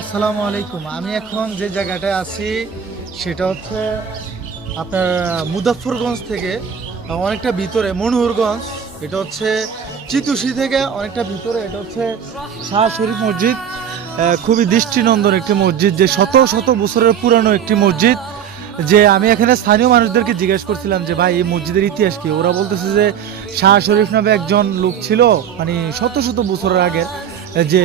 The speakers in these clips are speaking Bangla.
আসসালামু আলাইকুম। আমি এখন যে জায়গাটায় আছি সেটা হচ্ছে আপনার মুজাফফরগঞ্জ থেকে অনেকটা ভিতরে মনোহরগঞ্জ। এটা হচ্ছে চিতুষি থেকে অনেকটা ভিতরে। এটা হচ্ছে শাহ শরীফ মসজিদ। খুবই দৃষ্টিনন্দন একটি মসজিদ, যে শত শত বছরের পুরানো একটি মসজিদ। যে আমি এখানে স্থানীয় মানুষদেরকে জিজ্ঞেস করছিলাম যে ভাই এই মসজিদের ইতিহাস কি। ওরা বলতেছে যে শাহ শরীফ নামে একজন লোক ছিল, মানে শত শত বছরের আগে, যে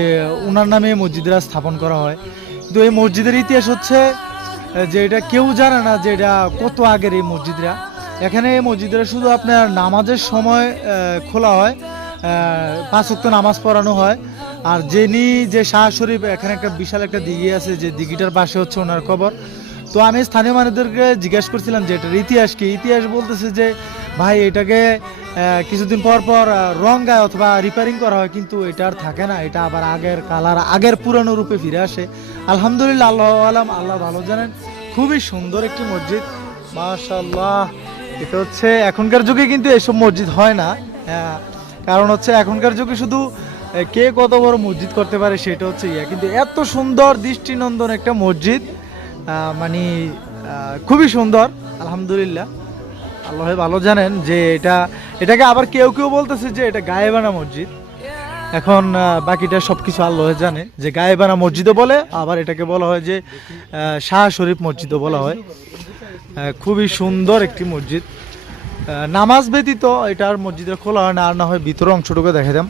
ওনার নামে এই মসজিদরা স্থাপন করা হয়। কিন্তু এই মসজিদের ইতিহাস হচ্ছে যে এটা কেউ জানে না যে এটা কত আগের এই মসজিদরা। এখানে এই মসজিদরা শুধু আপনার নামাজের সময় খোলা হয়, 5 ওয়াক্ত নামাজ পড়ানো হয়। আর যিনি যে শাহ শরীফ, এখানে একটা বিশাল একটা দিঘি আছে, যে দিঘিটার পাশে হচ্ছে ওনার কবর। তো আমি স্থানীয় মানুষদেরকে জিজ্ঞাসা করছিলাম যে এটার ইতিহাস কি। ইতিহাস বলতেছে যে ভাই এটাকে কিছুদিন পর পর রঙায় অথবা রিপেয়ারিং করা হয়, কিন্তু এটা আর থাকে না, এটা আবার আগের কালার, আগের পুরানো রূপে ফিরে আসে। আলহামদুলিল্লাহ, আল্লাহ আলাম, আল্লাহ ভালো জানেন। খুবই সুন্দর একটি মসজিদ, মাশাআল্লাহ। এটা হচ্ছে এখনকার যুগে কিন্তু এসব মসজিদ হয় না। কারণ হচ্ছে এখনকার যুগে শুধু কে কত বড় মসজিদ করতে পারে সেটা হচ্ছে কিন্তু এত সুন্দর দৃষ্টিনন্দন একটা মসজিদ, মানে খুবই সুন্দর। আলহামদুলিল্লাহ, আল্লাহ ভালো জানেন যে এটাকে আবার কেউ কেউ বলতেছে যে এটা গায়েবানা মসজিদ। এখন বাকিটা সবকিছু আল্লাহ জানে, যে গায়েবানা মসজিদও বলে, আবার এটাকে বলা হয় যে শাহ শরীফ মসজিদও বলা হয়। খুবই সুন্দর একটি মসজিদ। নামাজ ব্যতীত এটার মসজিদে খোলা হয় না, আর না হয় ভিতরে অংশটুকু দেখে দাম।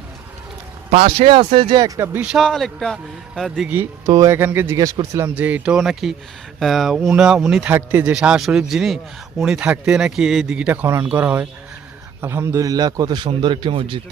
পাশে আছে যে একটা বিশাল একটা দিঘি। তো এখানকে জিজ্ঞেস করছিলাম যে এটাও নাকি উনি থাকতে, যে শাহ শরীফ যিনি, উনি থাকতে নাকি এই দিঘিটা খনন করা হয়। আলহামদুলিল্লাহ, কত সুন্দর একটি মসজিদ।